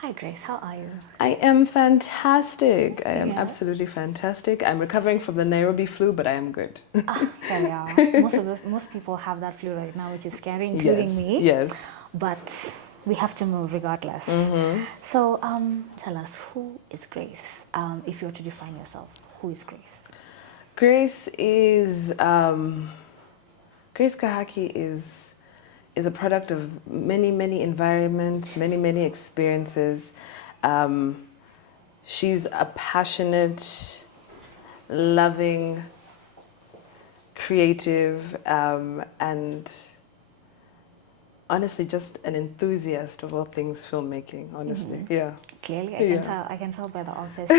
Hi Grace, how are you? I am fantastic. I am Yeah. absolutely fantastic. I'm recovering from the Nairobi flu, but I am good. Here we are. Most people have that flu right now, which is scary, Yes, including me. yes. But we have to move regardless. So, tell us, who is Grace? If you were to define yourself, who is Grace? Grace is Grace Kahaki is a product of many environments, many experiences. Um, she's a passionate, loving, creative, and honestly just an enthusiast of all things filmmaking. Honestly, yeah. Clearly, I can Yeah. tell. I can tell by the office.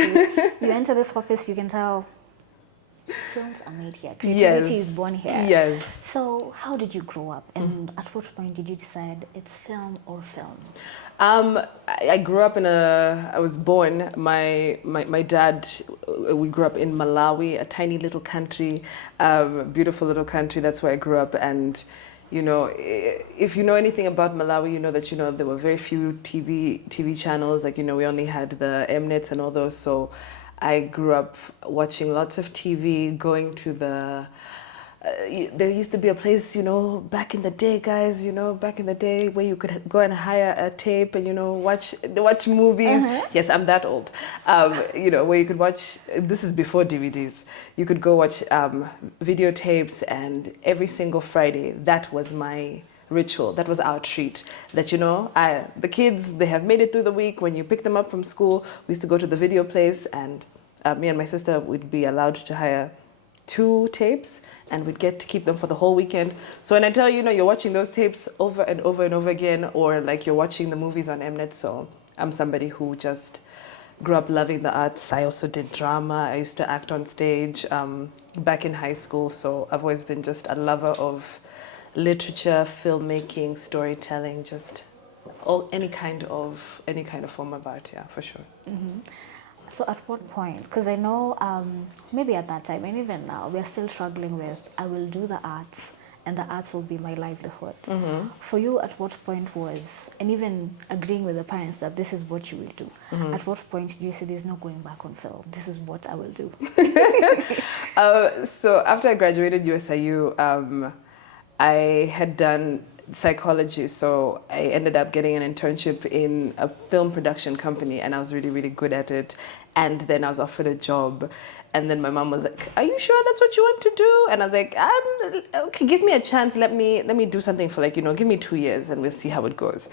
You enter this office, you can tell films are made here. Creativity Yes. is born here. Yes. So, how did you grow up, and at what point did you decide it's film or film? I grew up I was born, my dad, we grew up in Malawi, a tiny little country, beautiful little country. That's where I grew up. And, if you know anything about Malawi, you know that, there were very few TV channels. Like, we only had the Mnets and all those. So I grew up watching lots of TV, going to there used to be a place, back in the day, guys, back in the day where you could go and hire a tape and, watch movies. Yes, I'm that old. Where you could watch, this is before DVDs, you could go watch videotapes, and every single Friday, that was my ritual. That was our treat. That, the kids, they have made it through the week. When you pick them up from school, we used to go to the video place, and me and my sister would be allowed to hire 2 tapes, and we'd get to keep them for the whole weekend. So when I tell you, you're watching those tapes over and over and over again, or like you're watching the movies on Mnet. So I'm somebody who just grew up loving the arts. I also did drama. I used to act on stage back in high school. So I've always been just a lover of literature, filmmaking, storytelling, just any kind of form of art. Yeah, for sure. So at what point, because I know maybe at that time and even now, we're still struggling with, I will do the arts and the arts will be my livelihood. For you, at what point was, and even agreeing with the parents that this is what you will do, at what point did you say there's no going back on film, this is what I will do? So after I graduated USIU, I had done psychology, so I ended up getting an internship in a film production company, and I was really good at it. And then I was offered a job, and then my mom was like, "Are you sure that's what you want to do?" And I was like, "Okay, give me a chance. Let me do something for give me 2 years, and we'll see how it goes."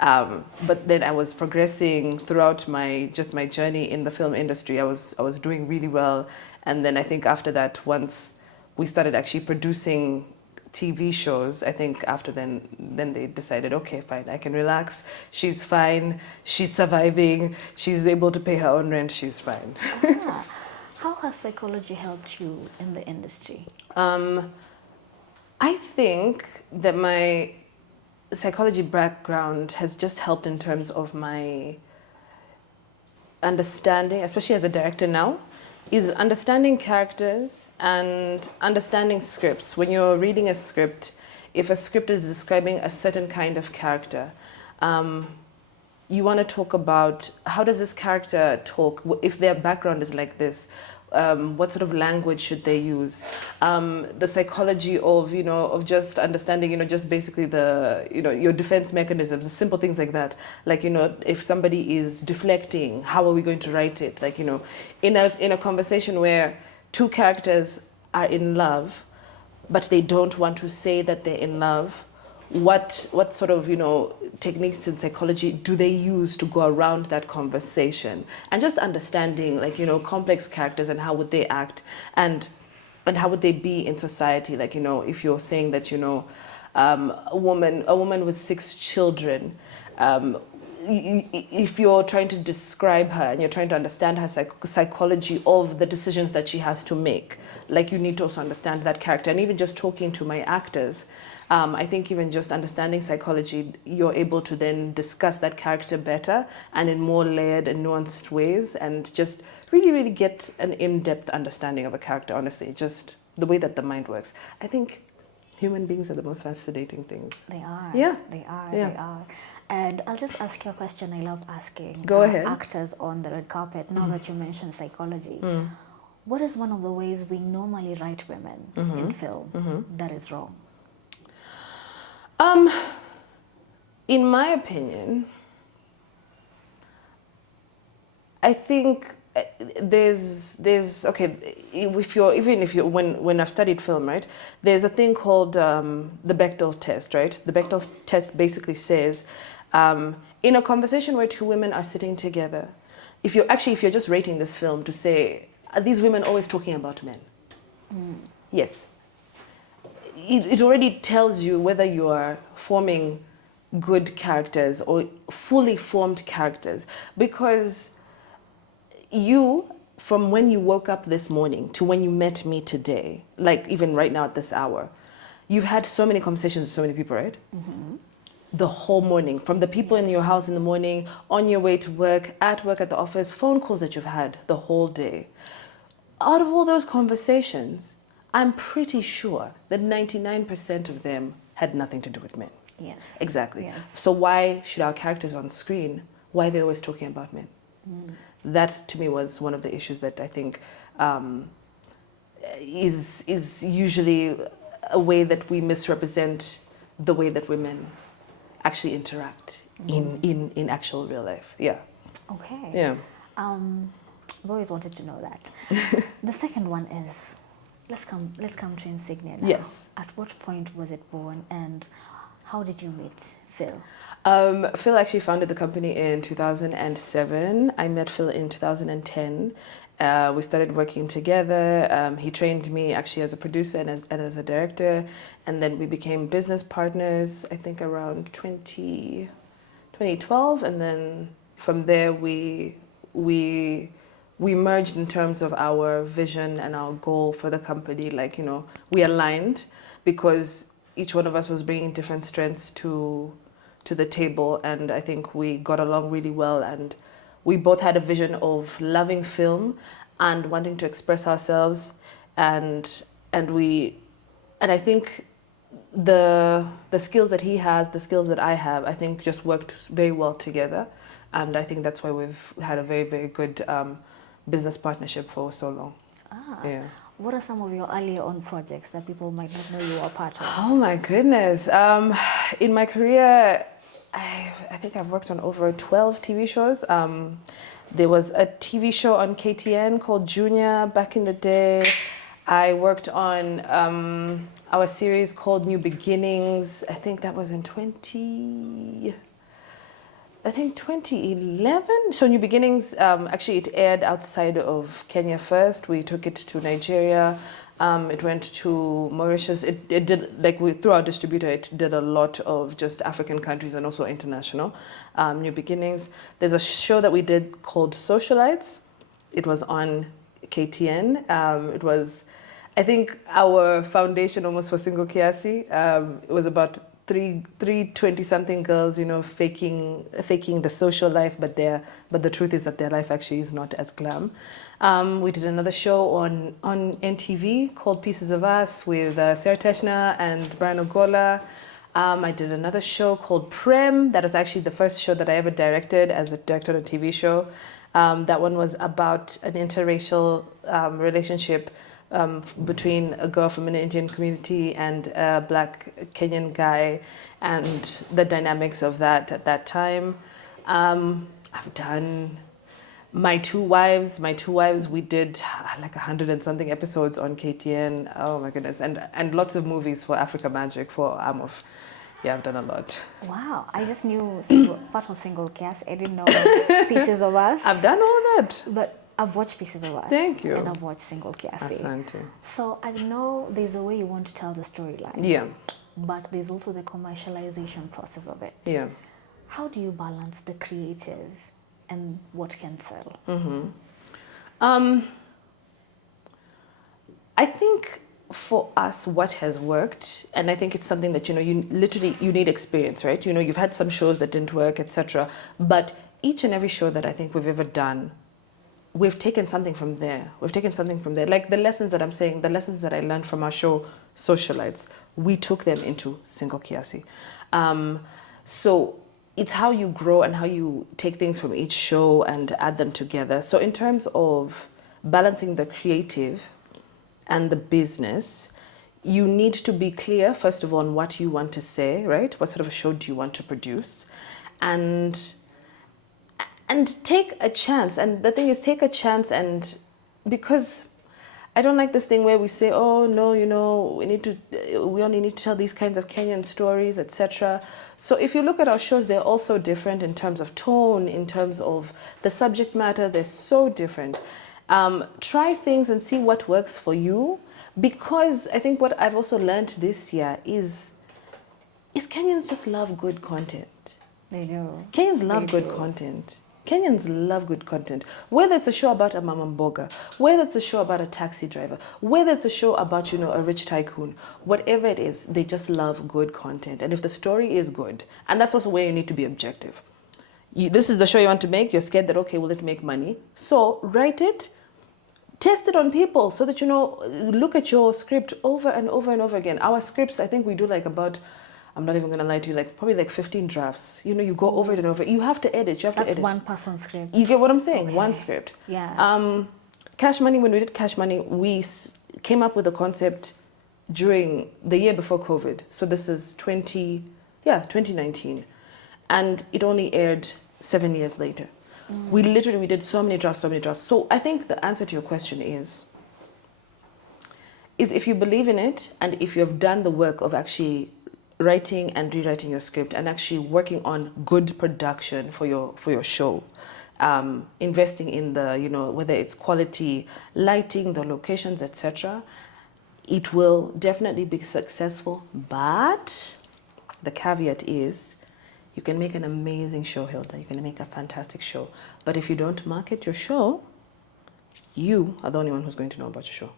But then I was progressing throughout my journey in the film industry. I was doing really well, and then I think after that, once we started actually producing TV shows, I think after then they decided, okay, fine, I can relax. She's fine. She's surviving. She's able to pay her own rent. She's fine. How has psychology helped you in the industry? I think that my psychology background has just helped in terms of my understanding, especially as a director now, is understanding characters and understanding scripts. When you're reading a script, if a script is describing a certain kind of character, you want to talk about how does this character talk, if their background is like this, what sort of language should they use, the psychology of just understanding, just basically your defense mechanisms, the simple things like that. Like, if somebody is deflecting, how are we going to write it? Like, in a conversation where 2 characters are in love, but they don't want to say that they're in love, what sort of techniques in psychology do they use to go around that conversation, and just understanding complex characters and how would they act, and how would they be in society. Like, if you're saying that a woman with 6 children, if you're trying to describe her and you're trying to understand her psychology of the decisions that she has to make, like, you need to also understand that character. And even just talking to my actors, I think even just understanding psychology, you're able to then discuss that character better and in more layered and nuanced ways, and just really get an in-depth understanding of a character. Honestly, just the way that the mind works. I think human beings are the most fascinating things. They are. Yeah. They are. Yeah. They are. And I'll just ask you a question I love asking Go ahead. actors on the red carpet, now that you mentioned psychology. What is one of the ways we normally write women in film that is wrong? In my opinion, I think there's okay, if you're when I've studied film, right, there's a thing called the Bechdel test, right? The Bechdel test basically says in a conversation where two women are sitting together, if you're just rating this film to say, are these women always talking about men? Yes. It already tells you whether you are forming good characters or fully formed characters, because you, from when you woke up this morning to when you met me today, like even right now at this hour, you've had so many conversations with so many people, right? The whole morning, from the people in your house in the morning, on your way to work at the office, phone calls that you've had the whole day. Out of all those conversations, I'm pretty sure that 99% of them had nothing to do with men. Yes. Exactly. Yes. So why should our characters on screen, why are they always talking about men? That to me was one of the issues that I think is usually a way that we misrepresent the way that women actually interact in actual real life. Yeah. Okay. Yeah. I've always wanted to know that. The second one is, let's come to Insignia now. Yes. At what point was it born, and how did you meet Phil? Phil actually founded the company in 2007. I met Phil in 2010. We started working together. He trained me actually as a producer and as a director, and then we became business partners, I think around 2012, and then from there we merged in terms of our vision and our goal for the company. Like, you know, we aligned because each one of us was bringing different strengths to the table, and I think we got along really well, and we both had a vision of loving film and wanting to express ourselves, and I think the skills that he has, the skills that I have, I think just worked very well together, and I think that's why we've had a very, very good business partnership for so long. Yeah. What are some of your earlier on projects that people might not know you were part of? Oh my goodness. In my career, I think I've worked on over 12 TV shows. There was a TV show on KTN called Junior back in the day. I worked on our series called New Beginnings. I think that was in 2011. So New Beginnings, actually it aired outside of Kenya first. We took it to Nigeria. It went to Mauritius. It did, like, through our distributor, it did a lot of just African countries and also international. New Beginnings. There's a show that we did called Socialites. It was on KTN. It was, I think, our foundation almost for Single Kiasi. It was about three 20-something girls, you know, faking the social life, but the truth is that their life actually is not as glam. We did another show on NTV called Pieces of Us with Sarah Teshna and Brian Ogola. I did another show called Prem. That was actually the first show that I ever directed as a director on a TV show. That one was about an interracial relationship between a girl from an Indian community and a black Kenyan guy, and the dynamics of that at that time. I've done My Two Wives. My Two Wives, we did like 100 and something episodes on KTN. Oh my goodness. And lots of movies for Africa Magic, for Amof. Yeah, I've done a lot. Wow, I just knew part of Single Cast. I didn't know Pieces of Us. I've done all that. But I've watched Pieces of Us. Thank you. And I've watched Single Kiasi. Asante. So I know there's a way you want to tell the storyline. Yeah. But there's also the commercialization process of it. Yeah. How do you balance the creative and what can sell? I think for us, what has worked, and I think it's something that, you know, you need experience, right? You know, you've had some shows that didn't work, etc. But each and every show that I think we've ever done, we've taken something from there. Like the lessons that I'm saying, the lessons that I learned from our show, Socialites, we took them into Single Kiasi. So it's how you grow and how you take things from each show and add them together. So in terms of balancing the creative and the business, you need to be clear, first of all, on what you want to say, right? What sort of a show do you want to produce? And take a chance. And the thing is, take a chance, and because I don't like this thing where we say, oh no, we only need to tell these kinds of Kenyan stories, etc. So if you look at our shows, they're also different in terms of tone, in terms of the subject matter. They're so different. Try things and see what works for you, because I think what I've also learned this year is Kenyans just love good content. They do. Kenyans love good content. Kenyans love good content. Whether it's a show about a mama mboga, whether it's a show about a taxi driver, whether it's a show about, a rich tycoon, whatever it is, they just love good content. And if the story is good, and that's also where you need to be objective. This is the show you want to make, you're scared that, okay, will it make money? So write it, test it on people so that, look at your script over and over and over again. Our scripts, I think we do I'm not even going to lie to you, probably 15 drafts. You go over it and over. You have to edit. That's one person's script. You get what I'm saying? Okay. One script. Yeah. Cash Money, when we did Cash Money, we came up with a concept during the year before COVID. So this is 2019. And it only aired 7 years later. We did so many drafts. So I think the answer to your question is if you believe in it, and if you have done the work of actually writing and rewriting your script and actually working on good production for your show, investing in the, whether it's quality, lighting, the locations, etc., it will definitely be successful. But the caveat is, you can make an amazing show, Hilda. You can make a fantastic show. But if you don't market your show, you are the only one who's going to know about your show.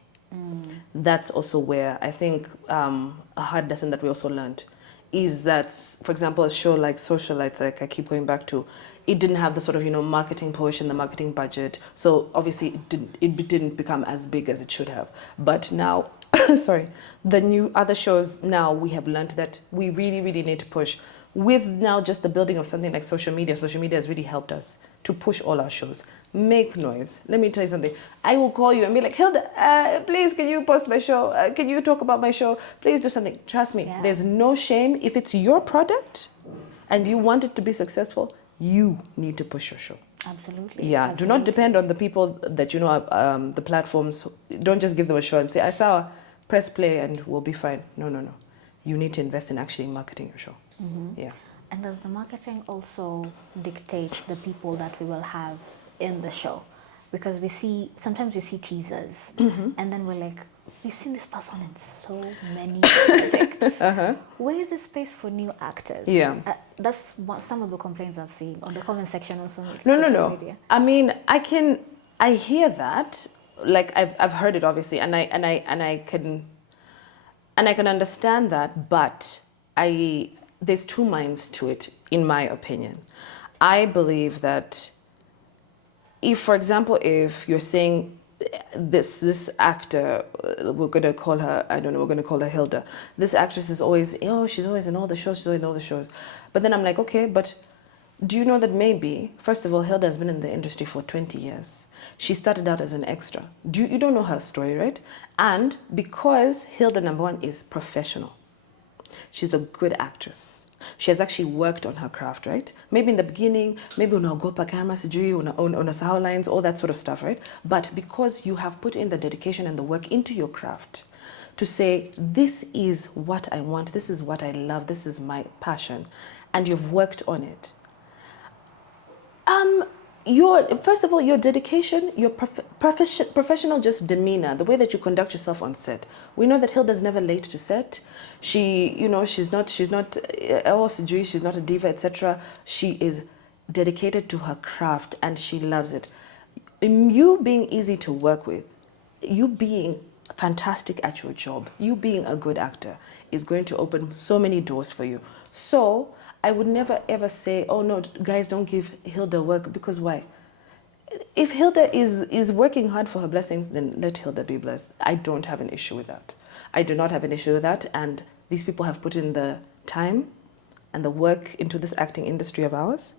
That's also where I think a hard lesson that we also learned is that, for example, a show like Socialites, like I keep going back to, it didn't have the sort of, marketing push and the marketing budget. So obviously it didn't become as big as it should have. But now, the new other shows, now we have learned that we really, really need to push. With now just the building of something like social media has really helped us to push all our shows. Make noise. Let me tell you something. I will call you and be like, Hilda, please, can you post my show? Can you talk about my show? Please do something. Trust me, There's no shame. If it's your product and you want it to be successful, you need to push your show. Absolutely. Yeah. Absolutely. Do not depend on the people that the platforms. Don't just give them a show and say, I saw, press play and we'll be fine. No. You need to invest in actually marketing your show. Yeah. And does the marketing also dictate the people that we will have in the show? Because sometimes we see teasers and then we're like, we've seen this person in so many projects. Where is the space for new actors? Yeah. That's some of the complaints I've seen on the comment section also. No. Media. I mean, I hear that. I've heard it obviously, and I can understand that, but there's two minds to it, in my opinion. I believe that for example, if you're saying this actor, we're going to call her Hilda. This actress is always, she's always in all the shows, But then I'm like, okay, but do you know that maybe, first of all, Hilda has been in the industry for 20 years. She started out as an extra. You don't know her story, right? And because Hilda, number one, is professional. She's a good actress. She has actually worked on her craft, right? Maybe in the beginning, maybe unaogopa camera, sijui, unasahau lines, all that sort of stuff, right? But because you have put in the dedication and the work into your craft to say, this is what I want, this is what I love, this is my passion, and you've worked on it. First of all, your dedication, your professional just demeanor, the way that you conduct yourself on set. We know that Hilda's never late to set. She's not a diva, etc. She is dedicated to her craft and she loves it. You being easy to work with, you being fantastic at your job, you being a good actor is going to open so many doors for you. So I would never ever say, oh no, guys, don't give Hilda work, because why? If Hilda is working hard for her blessings, then let Hilda be blessed. I don't have an issue with that. I do not have an issue with that, and these people have put in the time, and the work into this acting industry of ours.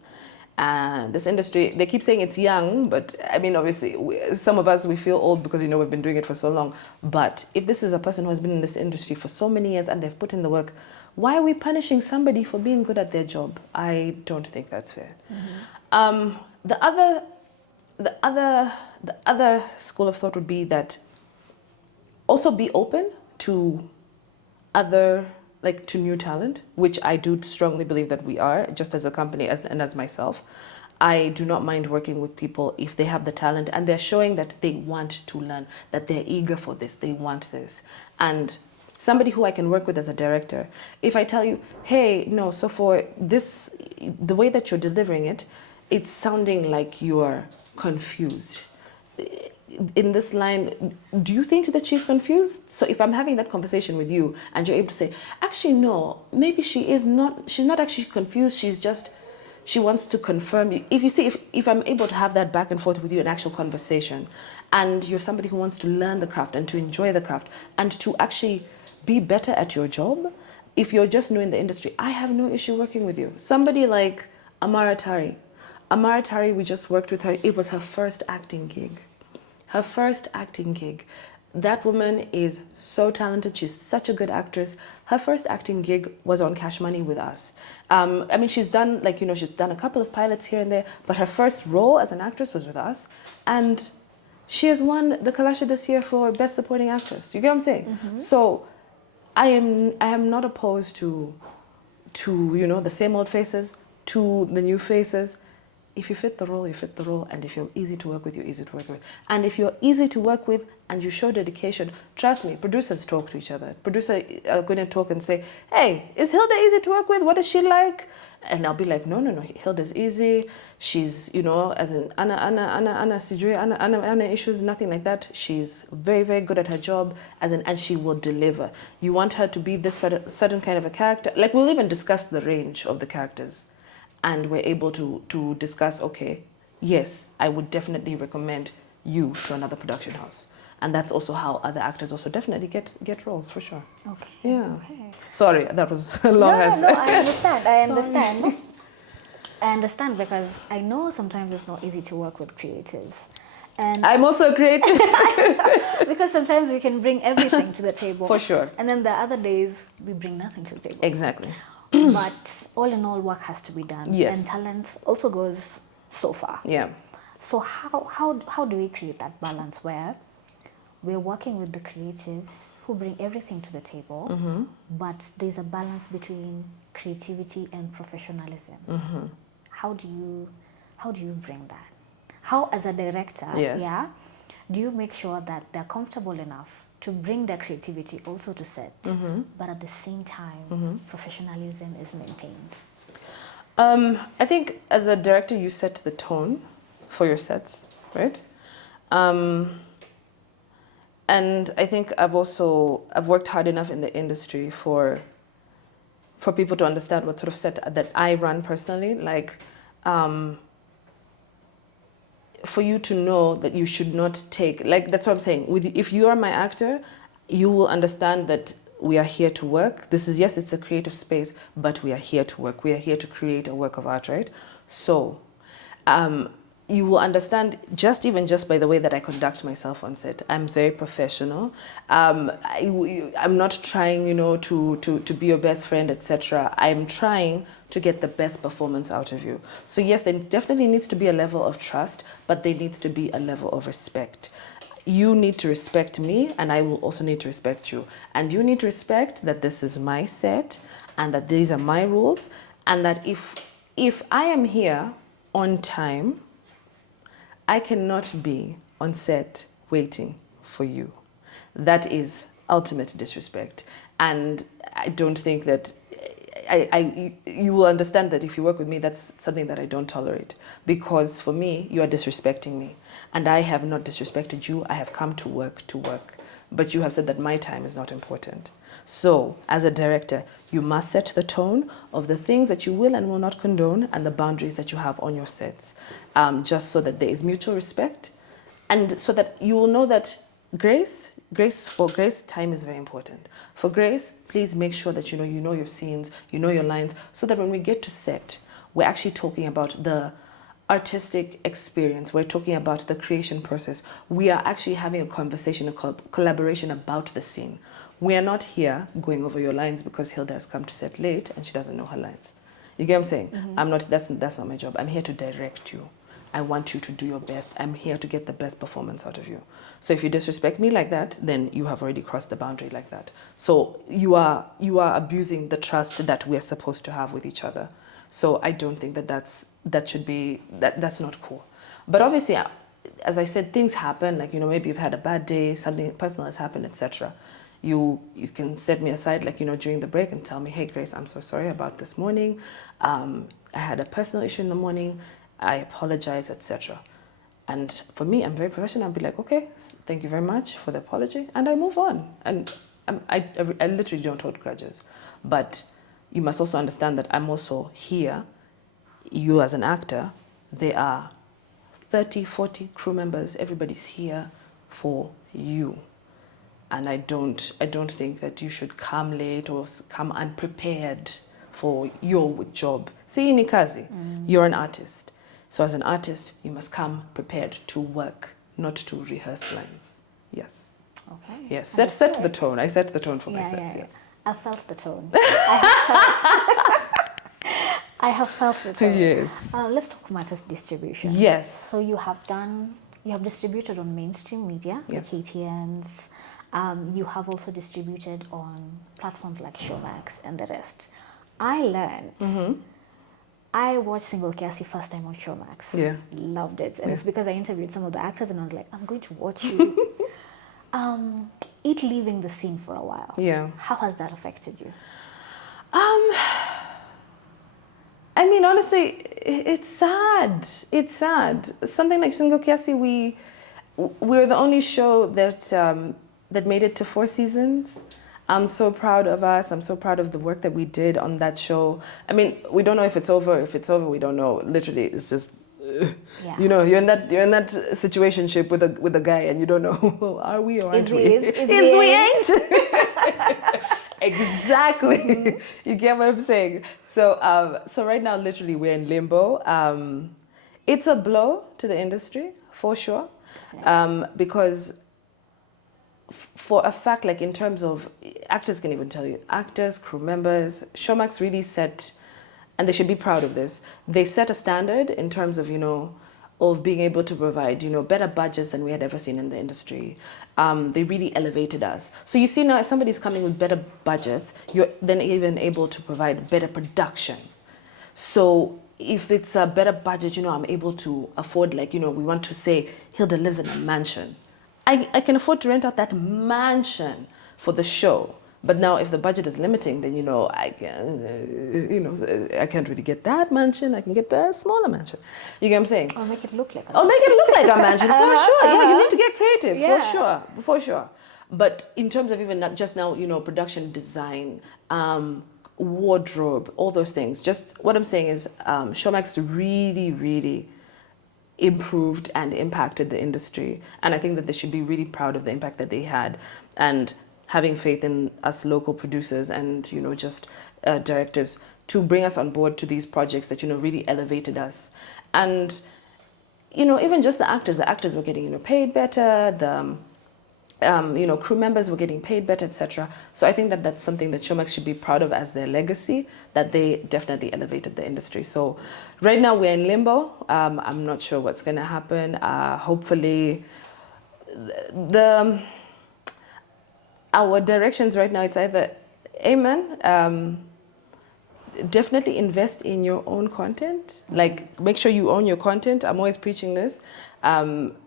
And this industry, they keep saying it's young, but I mean, obviously, some of us, we feel old because, we've been doing it for so long. But if this is a person who has been in this industry for so many years and they've put in the work, why are we punishing somebody for being good at their job? I don't think that's fair. The other school of thought would be that also be open to to new talent, which I do strongly believe that we are, just as a company and as myself. I do not mind working with people if they have the talent and they're showing that they want to learn, that they're eager for this, they want this. And somebody who I can work with as a director, if I tell you, hey, no, so for this, the way that you're delivering it, it's sounding like you're confused. In this line, do you think that she's confused? So if I'm having that conversation with you and you're able to say, actually, no, maybe she's not actually confused, she wants to confirm. If you see, if I'm able to have that back and forth with you, an actual conversation, and you're somebody who wants to learn the craft and to enjoy the craft and to actually be better at your job, if you're just new in the industry, I have no issue working with you. Somebody like Amara Tari, we just worked with her. It was her first acting gig. Her first acting gig. That woman is so talented. She's such a good actress. Her first acting gig was on Cash Money with us. I mean, she's done she's done a couple of pilots here and there, but her first role as an actress was with us, and she has won the Kalasha this year for Best Supporting Actress. You get what I'm saying? So, I am not opposed to the same old faces, to the new faces. If you fit the role, you fit the role. And if you're easy to work with, you're easy to work with. And if you're easy to work with and you show dedication, trust me, producers talk to each other. Producer are going to talk and say, hey, is Hilda easy to work with? What is she like? And I'll be like, no, Hilda's easy. She's, as in Anna issues, nothing like that. She's very, very good at her job, and she will deliver. You want her to be this certain kind of a character. Like, we'll even discuss the range of the characters. And we're able to discuss, okay, yes, I would definitely recommend you to another production house. And that's also how other actors also definitely get roles, for sure. Okay. Yeah. Okay. Sorry, that was a long answer. No, I understand. I understand because I know sometimes it's not easy to work with creatives. And I'm also a creative. because sometimes we can bring everything to the table. For sure. And then the other days, we bring nothing to the table. Exactly. But all in all, work has to be done. Yes. And talent also goes so far. Yeah. So how do we create that balance where we're working with the creatives who bring everything to the table, but there's a balance between creativity and professionalism? How do you bring that? How, as a director, do you make sure that they're comfortable enough to bring their creativity also to set, but at the same time, professionalism is maintained? I think as a director, you set the tone for your sets, right? And I think I've worked hard enough in the industry for people to understand what sort of set that I run personally. Like, for you to know that you should not take, like, that's what I'm saying. If you are my actor, you will understand that we are here to work. Yes, it's a creative space, but we are here to work. We are here to create a work of art, right? So, you will understand just by the way that I conduct myself on set. I'm very professional. I'm not trying, to be your best friend, etc. I'm trying to get the best performance out of you. So yes, there definitely needs to be a level of trust, but there needs to be a level of respect. You need to respect me, and I will also need to respect you. And you need to respect that this is my set, and that these are my rules, and that if I am here on time, I cannot be on set waiting for you. That is ultimate disrespect. And I don't think that you will understand that if you work with me, that's something that I don't tolerate. Because for me, you are disrespecting me. And I have not disrespected you. I have come to work. But you have said that my time is not important. So, as a director, you must set the tone of the things that you will and will not condone and the boundaries that you have on your sets, just so that there is mutual respect and so that you will know that For Grace, time is very important. For Grace, please make sure that you know your scenes, you know your lines, so that when we get to set, we're actually talking about the artistic experience. We're talking about the creation process. We are actually having a conversation, a collaboration about the scene. We are not here going over your lines because Hilda has come to set late and she doesn't know her lines. You get what I'm saying? Mm-hmm. I'm not. That's not my job. I'm here to direct you. I want you to do your best. I'm here to get the best performance out of you. So if you disrespect me like that, then you have already crossed the boundary like that. So you are abusing the trust that we're supposed to have with each other. So I don't think that's not cool. But obviously, as I said, things happen. Like, maybe you've had a bad day, something personal has happened, etc. You can set me aside, like, during the break and tell me, hey, Grace, I'm so sorry about this morning. I had a personal issue in the morning. I apologize, etc. And for me, I'm very professional. I'll be like, okay, thank you very much for the apology. And I move on. And I literally don't hold grudges. But you must also understand that I'm also here. You as an actor, there are 30, 40 crew members. Everybody's here for you. And I don't think that you should come late or come unprepared for your job. See, Nikazi, you're an artist. So as an artist, you must come prepared to work, not to rehearse lines. Yes. Okay. Yes. Set the tone. I set the tone for my sets. Yes. I felt the tone. I have felt the tone. Yes. Let's talk matters distribution. Yes. So you have distributed on mainstream media, yes. like KTNs. You have also distributed on platforms like Showmax and the rest. I learned. I watched Single Kiasi first time on Showmax. Yeah. Loved it. And it's because I interviewed some of the actors and I was like, I'm going to watch you. It leaving the scene for a while. Yeah. How has that affected you? I mean, honestly, it's sad. It's sad. Something like Single Kiasi, we're the only show that made it to 4 seasons. I'm so proud of us. I'm so proud of the work that we did on that show. I mean, we don't know if it's over. If it's over, we don't know. Literally, it's just, you're in that situationship with a guy, and you don't know, are we or aren't we? Is we ain't? Exactly. Mm-hmm. You get what I'm saying? So right now, literally, we're in limbo. It's a blow to the industry for sure, because. For a fact, like in terms of actors can even tell you, actors, crew members, Showmax really set, and they should be proud of this. They set a standard in terms of, of being able to provide, better budgets than we had ever seen in the industry. They really elevated us. So you see now, if somebody's coming with better budgets, you're then even able to provide better production. So if it's a better budget, I'm able to afford, like, we want to say Hilda lives in a mansion. I can afford to rent out that mansion for the show. But now if the budget is limiting, then, I can't really get that mansion. I can get the smaller mansion. You get what I'm saying? Or make it look like a mansion. Or make it look like a mansion, for sure. Yeah, you need to get creative, for sure. But in terms of even not just now, production design, wardrobe, all those things, just what I'm saying is Showmax really, really improved and impacted the industry, and I think that they should be really proud of the impact that they had, and having faith in us local producers and just directors to bring us on board to these projects that really elevated us. And even just the actors were getting paid better, the crew members were getting paid better, etc. So I think that that's something that Showmax should be proud of as their legacy, that they definitely elevated the industry. So right now we're in limbo. I'm not sure what's going to happen. Hopefully, our directions right now, it's either, amen, definitely invest in your own content. Like, make sure you own your content. I'm always preaching this.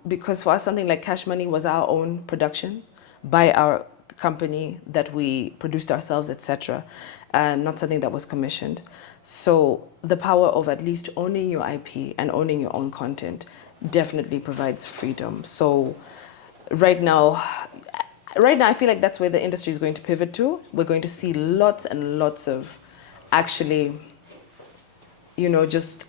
Because for us, something like Cash Money was our own production by our company that we produced ourselves, etc., and not something that was commissioned. So the power of at least owning your IP and owning your own content definitely provides freedom. So right now, I feel like that's where the industry is going to pivot to. We're going to see lots and lots of actually, just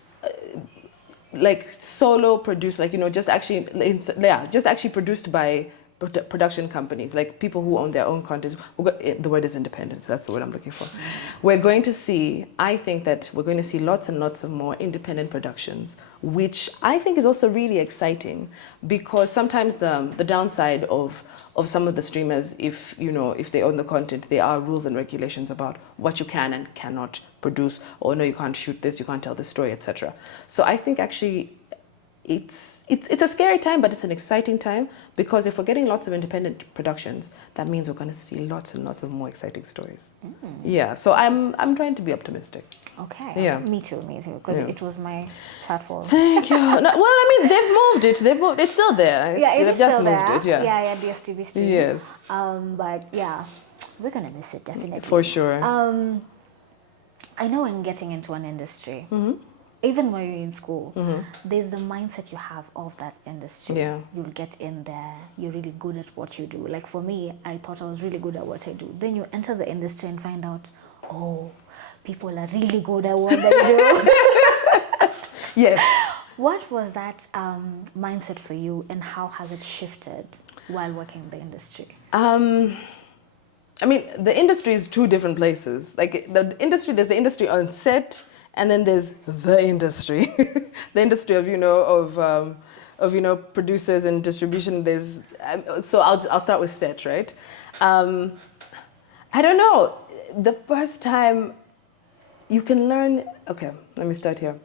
like solo produced, like, just actually produced by production companies, like people who own their own content. The word is independent. That's the word I'm looking for. We're going to see, I think that we're going to see lots and lots of more independent productions, which I think is also really exciting, because sometimes the downside of some of the streamers, if they own the content, there are rules and regulations about what you can and cannot produce, or no, you can't shoot this, you can't tell this story, etc. So I think actually it's a scary time, but it's an exciting time, because if we're getting lots of independent productions, that means we're going to see lots and lots of more exciting stories. Yeah, so I'm trying to be optimistic. Okay. Yeah. Me too, because it was my platform. Thank you. No, well, I mean, they've moved it. It's still there. They've just still moved there. it. Yeah. Yeah, DSTV stream. Yes. But yeah, we're gonna miss it definitely. For sure. I know when getting into an industry, even when you're in school, there's the mindset you have of that industry. Yeah. You'll get in there, you're really good at what you do. Like for me, I thought I was really good at what I do. Then you enter the industry and find out, oh, people are really good at what they do. Yes. What was that mindset for you, and how has it shifted while working in the industry? I mean, the industry is two different places. Like there's the industry on set, and then there's the industry, the industry of producers and distribution. So I'll start with set, right? I don't know. The first time you can learn. Okay, let me start here.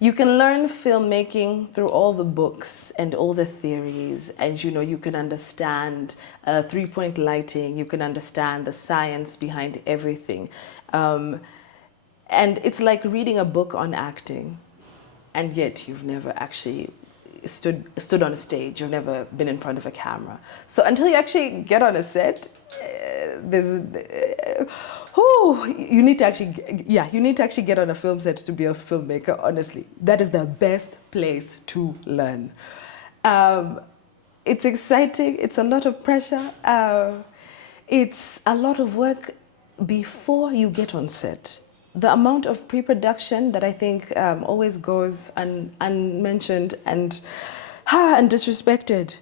You can learn filmmaking through all the books and all the theories, and you can understand three-point lighting, you can understand the science behind everything. And it's like reading a book on acting, and yet you've never actually stood on a stage, you've never been in front of a camera. So until you actually get on a set, you need to actually get on a film set to be a filmmaker. Honestly, that is the best place to learn. It's exciting. It's a lot of pressure. It's a lot of work before you get on set. The amount of pre-production that I think always goes unmentioned and disrespected.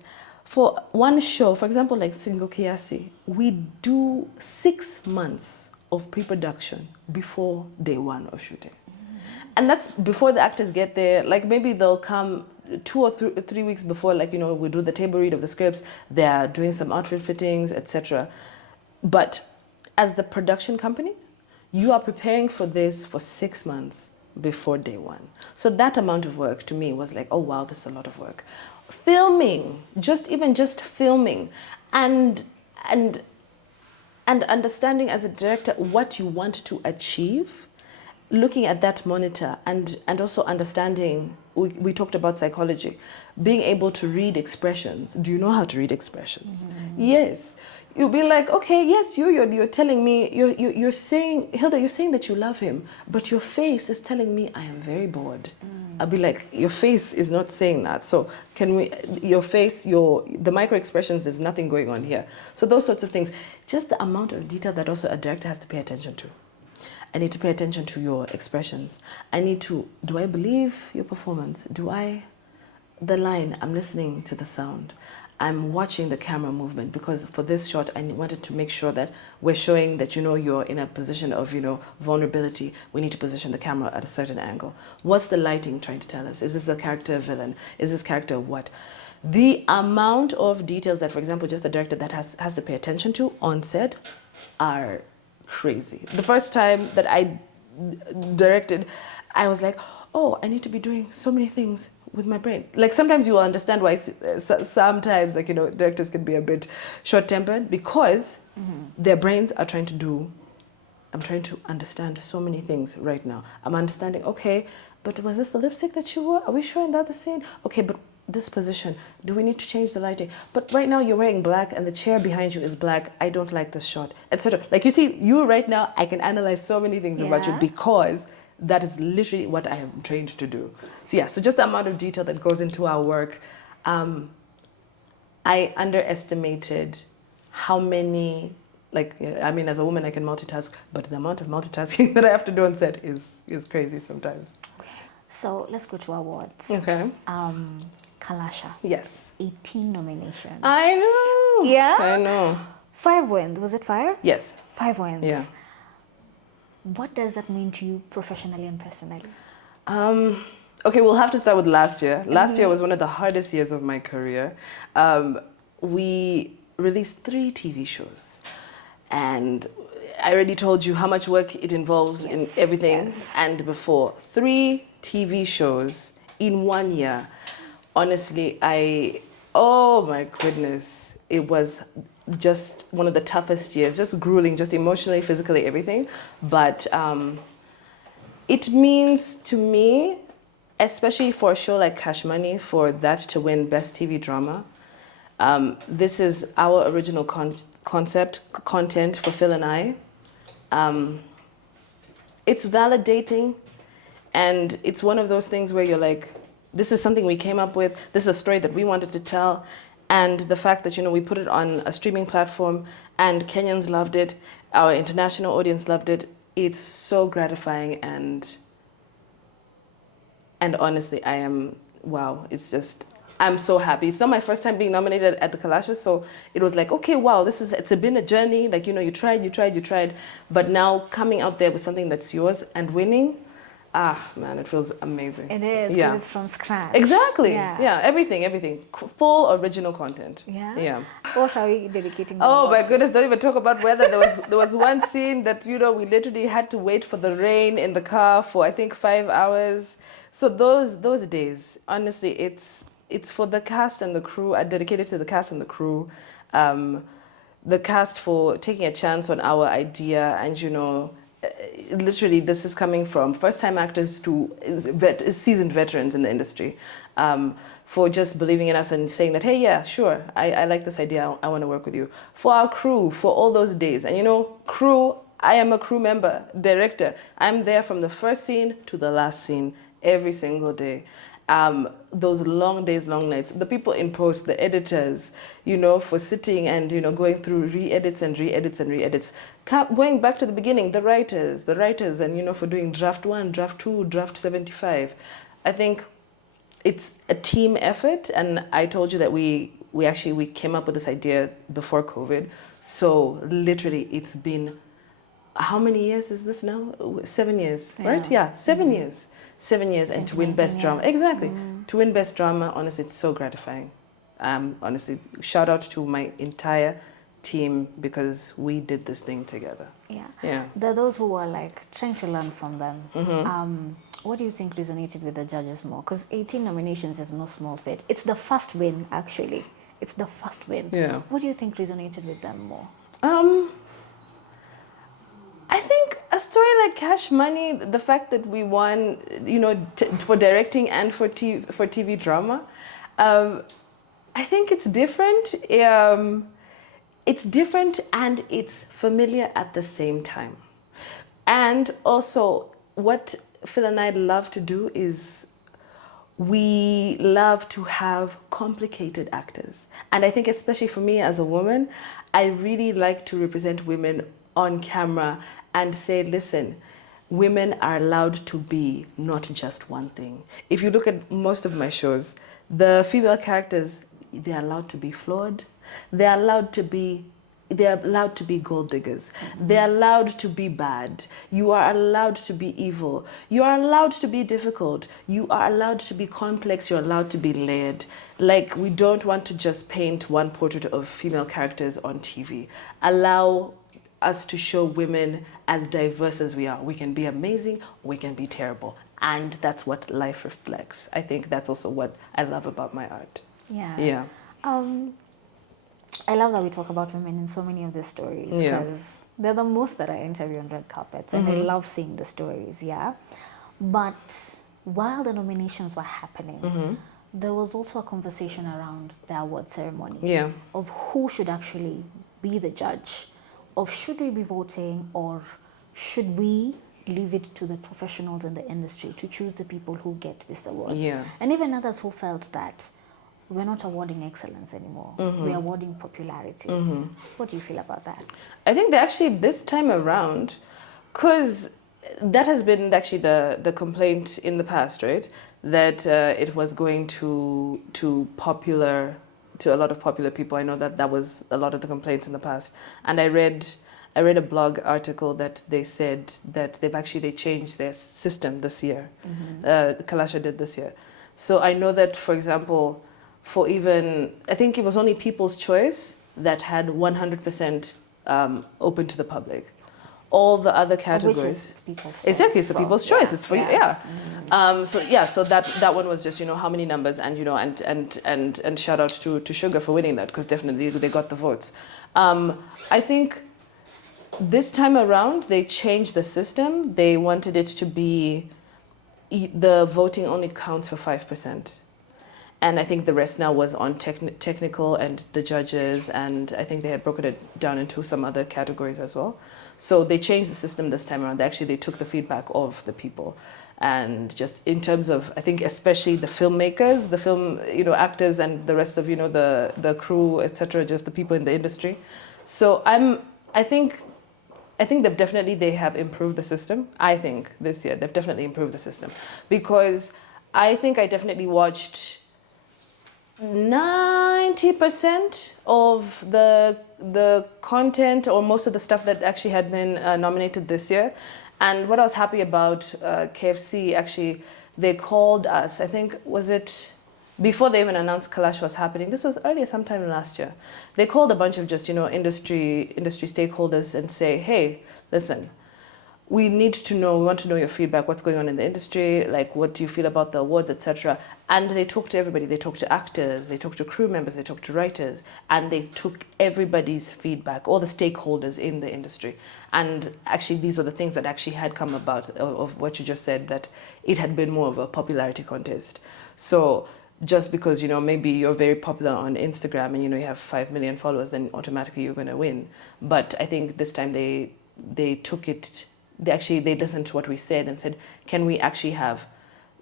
For one show, for example, like Single Kiasi, we do 6 months of pre-production before day one of shooting. And that's before the actors get there. Like maybe they'll come 2 or 3 weeks before, we do the table read of the scripts, they're doing some outfit fittings, etc. But as the production company, you are preparing for this for 6 months before day one. So that amount of work to me was like, oh wow, this is a lot of work. Filming, just filming and understanding as a director what you want to achieve, looking at that monitor and also understanding, we talked about psychology, being able to read expressions. Do you know how to read expressions? Yes. You'll be like, okay, yes, you're telling me, you're saying, Hilda, you're saying that you love him, but your face is telling me I am very bored. I'll be like, your face is not saying that. So your face, the micro expressions, there's nothing going on here. So those sorts of things, just the amount of detail that also a director has to pay attention to. I need to pay attention to your expressions. Do I believe your performance? The line, I'm listening to the sound. I'm watching the camera movement, because for this shot, I wanted to make sure that we're showing that, you're in a position of, vulnerability. We need to position the camera at a certain angle. What's the lighting trying to tell us? Is this a character villain? Is this character what? The amount of details that, for example, just the director that has to pay attention to on set are crazy. The first time that I directed, I was like, oh, I need to be doing so many things with my brain. Like sometimes you will understand why sometimes directors can be a bit short-tempered, because their brains are trying to I'm trying to understand so many things right now. I'm understanding, okay, but was this the lipstick that you wore? Are we showing that the scene? Okay, but this position, do we need to change the lighting? But right now you're wearing black and the chair behind you is black. I don't like this shot, etc. Like you see, you right now, I can analyze so many things about you, because that is literally what I am trained to do. So yeah, so just the amount of detail that goes into our work. I underestimated how many, as a woman I can multitask, but the amount of multitasking that I have to do on set is crazy sometimes. So let's go to awards. Okay. Kalasha. Yes. 18 nominations. I know. Yeah? I know. 5 wins. Was it 5? Yes. 5 wins. Yeah. What does that mean to you professionally and personally? Okay, we'll have to start with last year. Last year was one of the hardest years of my career. We released 3 TV shows, and I already told you how much work it involves in everything. Yes. And before 3 TV shows in 1 year, honestly, oh my goodness, it was just one of the toughest years, just grueling, just emotionally, physically, everything. But it means to me, especially for a show like Cash Money, for that to win Best TV Drama, this is our original content for Phil and I. It's validating, and it's one of those things where you're like, this is something we came up with, this is a story that we wanted to tell, and the fact that, you know, we put it on a streaming platform and Kenyans loved it, our international audience loved it, it's so gratifying, and honestly, wow, it's just, I'm so happy. It's not my first time being nominated at the Kalasha, so it was like, okay, wow, it's been a journey. Like, you know, you tried, but now coming out there with something that's yours and winning, man, it feels amazing. It is, because it's from scratch. Exactly. Yeah, everything. Full original content. Yeah. What are we dedicating? Oh my goodness, don't even talk about weather. There was one scene that, you know, we literally had to wait for the rain in the car for, I think, 5 hours. So those days, honestly, it's for the cast and the crew. I dedicated to the cast and the crew. The cast for taking a chance on our idea, and, you know, literally this is coming from first-time actors to seasoned veterans in the industry, for just believing in us and saying that, hey, yeah, sure, I like this idea, I want to work with you. For our crew, for all those days. And, you know, crew, I am a crew member, director. I'm there from the first scene to the last scene every single day. Those long days, long nights, the people in post, the editors, you know, for sitting and, you know, going through re-edits and re-edits and re-edits, going back to the beginning, the writers, and, you know, for doing draft 1, draft 2, draft 75. I think it's a team effort, and I told you that we came up with this idea before COVID. So literally it's been, how many years is this now? 7 years, right? Yeah, 7 years. 7 years, and to win Best Drama. Exactly. To win Best Drama, honestly, it's so gratifying. Honestly, shout out to my entire team, because we did this thing together. Yeah. There are those who are like trying to learn from them. What do you think resonated with the judges more? Because 18 nominations is no small feat. It's the first win, actually. It's the first win. Yeah. What do you think resonated with them more? I think a story like Cash Money, the fact that we won, you know, for directing and for TV drama, I think it's different. It's different and it's familiar at the same time. And also, what Phil and I love to do is we love to have complicated actors. And I think especially for me as a woman, I really like to represent women on camera and say, listen, women are allowed to be not just one thing. If you look at most of my shows, the female characters, they're allowed to be flawed. They're allowed to be gold diggers. They're allowed to be bad. You are allowed to be evil. You are allowed to be difficult. You are allowed to be complex. You're allowed to be layered. Like, we don't want to just paint one portrait of female characters on TV. Allow us to show women as diverse as we are. We can be amazing, we can be terrible. And that's what life reflects. I think that's also what I love about my art. Yeah. I love that we talk about women in so many of these stories, because they're the most that I interview on red carpets, and I love seeing the stories, But while the nominations were happening, there was also a conversation around the award ceremony of who should actually be the judge, of should we be voting, or should we leave it to the professionals in the industry to choose the people who get these awards. And even others who felt that we're not awarding excellence anymore. We're awarding popularity. What do you feel about that? I think that actually this time around, because that has been actually the complaint in the past, right? That it was going to a lot of popular people. I know that was a lot of the complaints in the past. And I read a blog article that they said that they changed their system this year. Kalasha did this year. So I know that, for example, for even, I think it was only People's Choice that had 100% open to the public. All the other categories. Which is people's choice. Exactly, it's the People's Choice. It's for you, yeah. So that one was just, how many numbers, and and shout out to Sugar for winning that, because definitely they got the votes. I think this time around they changed the system. They wanted it to be the voting only counts for 5%. And I think the rest now was on technical and the judges, and I think they had broken it down into some other categories as well. So they changed the system this time around. They took the feedback of the people, and just in terms of, I think especially the filmmakers, the film actors, and the rest of the crew, etc., just the people in the industry. So I think they have improved the system. I think this year they've definitely improved the system, because I think I definitely watched 90% of the content, or most of the stuff that actually had been nominated this year. And what I was happy about, KFC, actually, they called us, I think, was it before they even announced Kalasha was happening? This was earlier, sometime last year. They called a bunch of just, industry stakeholders and say, hey, listen, we want to know your feedback, what's going on in the industry, like what do you feel about the awards, etc. And they talked to everybody. They talked to actors, they talked to crew members, they talked to writers, and they took everybody's feedback, all the stakeholders in the industry. And actually these were the things that actually had come about of what you just said, that it had been more of a popularity contest. So just because, maybe you're very popular on Instagram and, you have 5 million followers, then automatically you're going to win. But I think this time they took it, they listened to what we said and said, can we actually have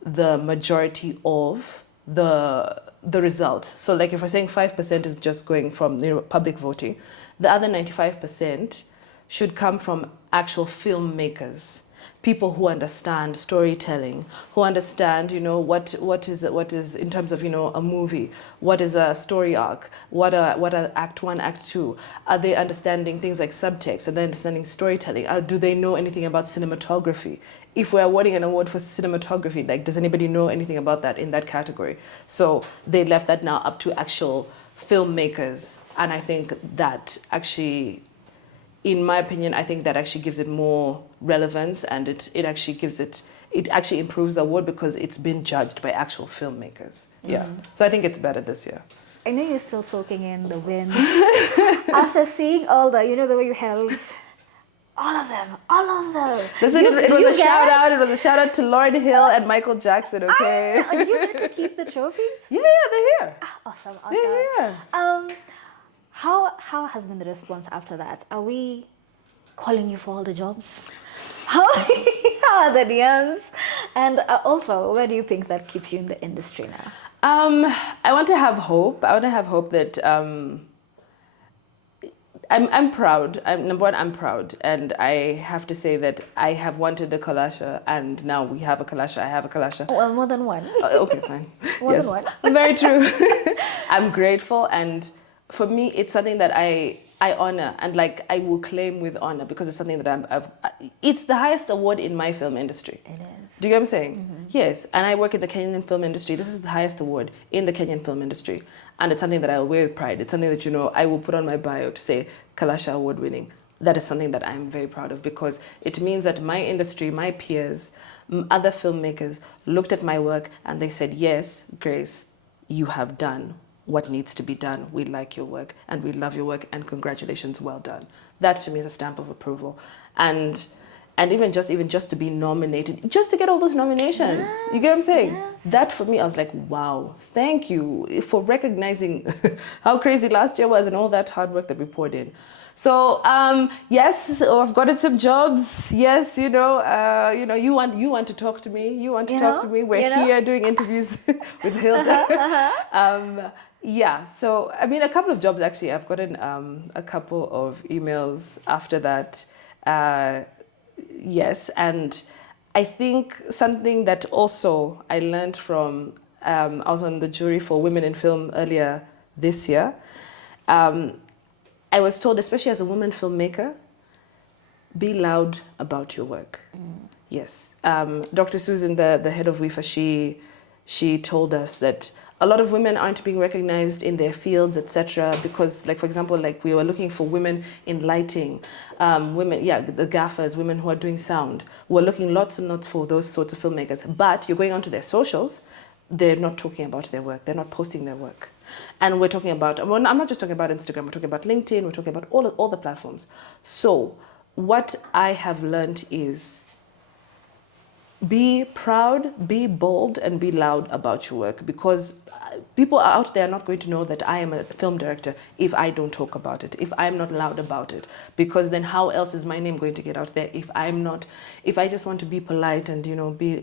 the majority of the result? So like if we're saying 5% is just going from public voting, the other 95% should come from actual filmmakers, people who understand storytelling, who understand, what is in terms of, a movie, what is a story arc, what are act 1, act 2, are they understanding things like subtext, are they understanding storytelling, do they know anything about cinematography? If we're awarding an award for cinematography, like, does anybody know anything about that in that category? So they left that now up to actual filmmakers, and I think that actually, in my opinion, I think that actually gives it more relevance, and it actually improves the award because it's been judged by actual filmmakers. Yeah. So I think it's better this year. I know you're still soaking in the win. After seeing all the, the way you held all of them. Listen, it was a shout out. It was a shout out to Lauryn Hill and Michael Jackson. Okay. Do you get to keep the trophies? Yeah, they're here. Awesome. They're here. How has been the response after that? Are we calling you for all the jobs? How are the DMs? And also, where do you think that keeps you in the industry now? I want to have hope. I want to have hope that I'm proud. Number one, I'm proud, and I have to say that I have wanted a Kalasha, and now we have a Kalasha. I have a Kalasha. Well, more than one. Okay, fine. More than one. Very true. I'm grateful, and for me, it's something that I honor, and like I will claim with honor, because it's something that it's the highest award in my film industry. It is. Do you get what I'm saying? Yes, and I work in the Kenyan film industry. This is the highest award in the Kenyan film industry, and it's something that I will wear with pride. It's something that I will put on my bio to say Kalasha Award winning. That is something that I'm very proud of, because it means that my industry, my peers, other filmmakers looked at my work and they said, yes, Grace, you have done what needs to be done. We like your work and we love your work, and congratulations, well done. That to me is a stamp of approval. And even just to be nominated, just to get all those nominations. Yes, you get what I'm saying? Yes. That for me, I was like, wow, thank you for recognizing how crazy last year was and all that hard work that we poured in. So yes, I've gotten some jobs. Yes, you want to talk to me. You want to talk to me. We're here doing interviews with Hilda. Yeah, so I mean, a couple of jobs actually. I've gotten a couple of emails after that. yes, and I think something that also I learned from, I was on the jury for Women in Film earlier this year. I was told, especially as a woman filmmaker, be loud about your work. Yes. Dr. Susan, the head of WIFA, she told us that a lot of women aren't being recognized in their fields, etc. Because, like, for example, like we were looking for women in lighting, women, yeah, the gaffers, women who are doing sound. We're looking lots and lots for those sorts of filmmakers. But you're going onto their socials, they're not talking about their work. They're not posting their work. And we're talking about, well, I'm not just talking about Instagram, we're talking about LinkedIn, we're talking about all the platforms. So what I have learned is be proud, be bold, and be loud about your work, because people out there are not going to know that I am a film director if I don't talk about it, if I'm not loud about it, because then how else is my name going to get out there if I just want to be polite and, you know, be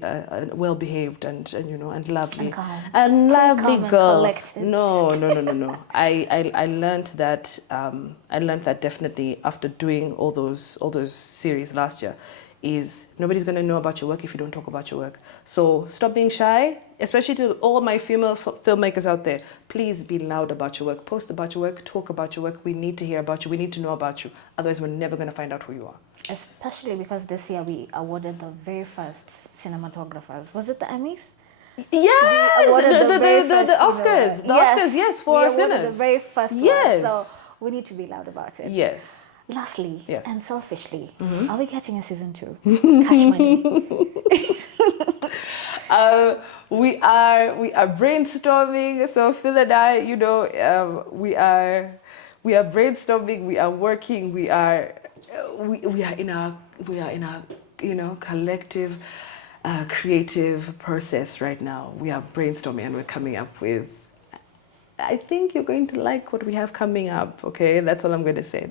well behaved and you know, and lovely And calm. and lovely Calm and girl. collected. No. I learned that definitely after doing all those series last year, is nobody's going to know about your work if you don't talk about your work. So stop being shy, especially to all my female filmmakers out there. Please be loud about your work. Post about your work. Talk about your work. We need to hear about you. We need to know about you. Otherwise, we're never going to find out who you are. Especially because this year we awarded the very first cinematographers. Was it the Emmys? Yes, the Oscars. The Yes, Oscars, yes, for our we awarded sinners. the very first Yes. one. So we need to be loud about it. Yes. Lastly, Yes. and selfishly, are we getting a season 2? Cash money. We are brainstorming. So Phil and I, you know, we are brainstorming. We are working. We are in our you know, collective creative process right now. We are brainstorming and we're coming up with. I think you're going to like what we have coming up. Okay, that's all I'm going to say.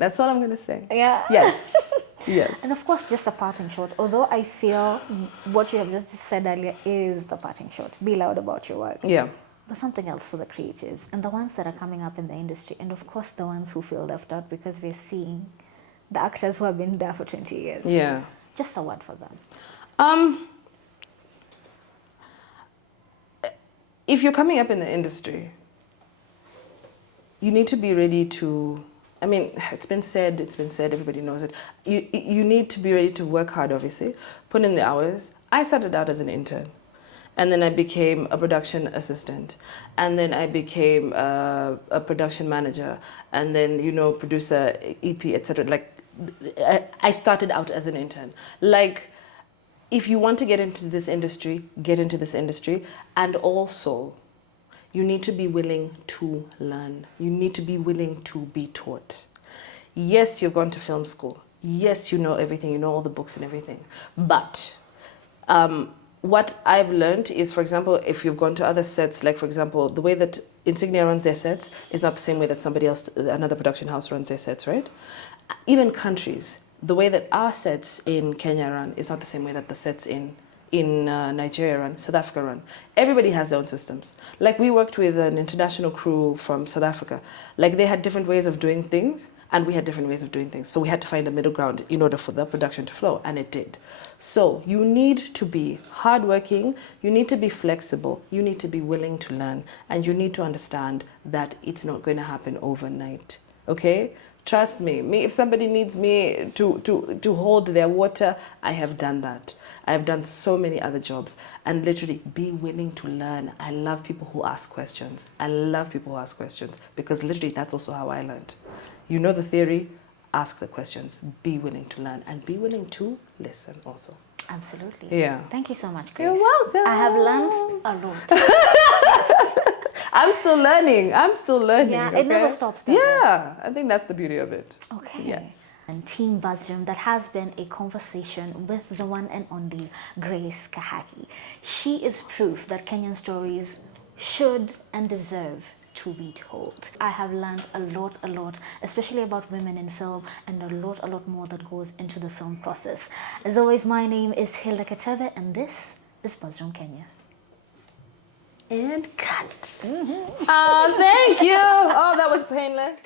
Yeah. Yes. Yes. And of course, just a parting shot. Although I feel what you have just said earlier is the parting shot. Be loud about your work. Yeah. But something else for the creatives and the ones that are coming up in the industry, and of course the ones who feel left out because we're seeing the actors who have been there for 20 years. Yeah. Just a word for them. If you're coming up in the industry, you need to be ready to, I mean, it's been said, everybody knows it. You need to be ready to work hard, obviously, put in the hours. I started out as an intern, and then I became a production assistant, and then I became a production manager, and then, you know, producer, EP, etc. Like, I started out as an intern. Like, if you want to get into this industry, get into this industry, and also, you need to be willing to learn. You need to be willing to be taught. Yes, you've gone to film school. Yes, you know everything. You know all the books and everything. But what I've learned is, for example, if you've gone to other sets, like, for example, the way that Insignia runs their sets is not the same way that somebody else, another production house runs their sets, right? Even countries, the way that our sets in Kenya run is not the same way that the sets in Nigeria run, South Africa run. Everybody has their own systems. Like, we worked with an international crew from South Africa. Like, they had different ways of doing things, and we had different ways of doing things. So we had to find a middle ground in order for the production to flow, and it did. So you need to be hardworking, you need to be flexible, you need to be willing to learn, and you need to understand that it's not going to happen overnight, okay? Trust me, if somebody needs me to hold their water, I have done that. I have done so many other jobs, and literally be willing to learn. I love people who ask questions. Because literally that's also how I learned. You know the theory, ask the questions, be willing to learn, and be willing to listen also. Absolutely. Yeah. Thank you so much, Grace. You're welcome. I have learned a lot. I'm still learning. Yeah, okay? it never stops, does it? Yeah, I think that's the beauty of it. Okay. Yes. And Team Buzzroom, that has been a conversation with the one and only Grace Kahaki. She is proof that Kenyan stories should and deserve to be told. I have learned a lot, especially about women in film, and a lot more that goes into the film process. As always, my name is Hilda Katebe, and this is Buzzroom Kenya. And cut. Thank you. Oh, that was painless.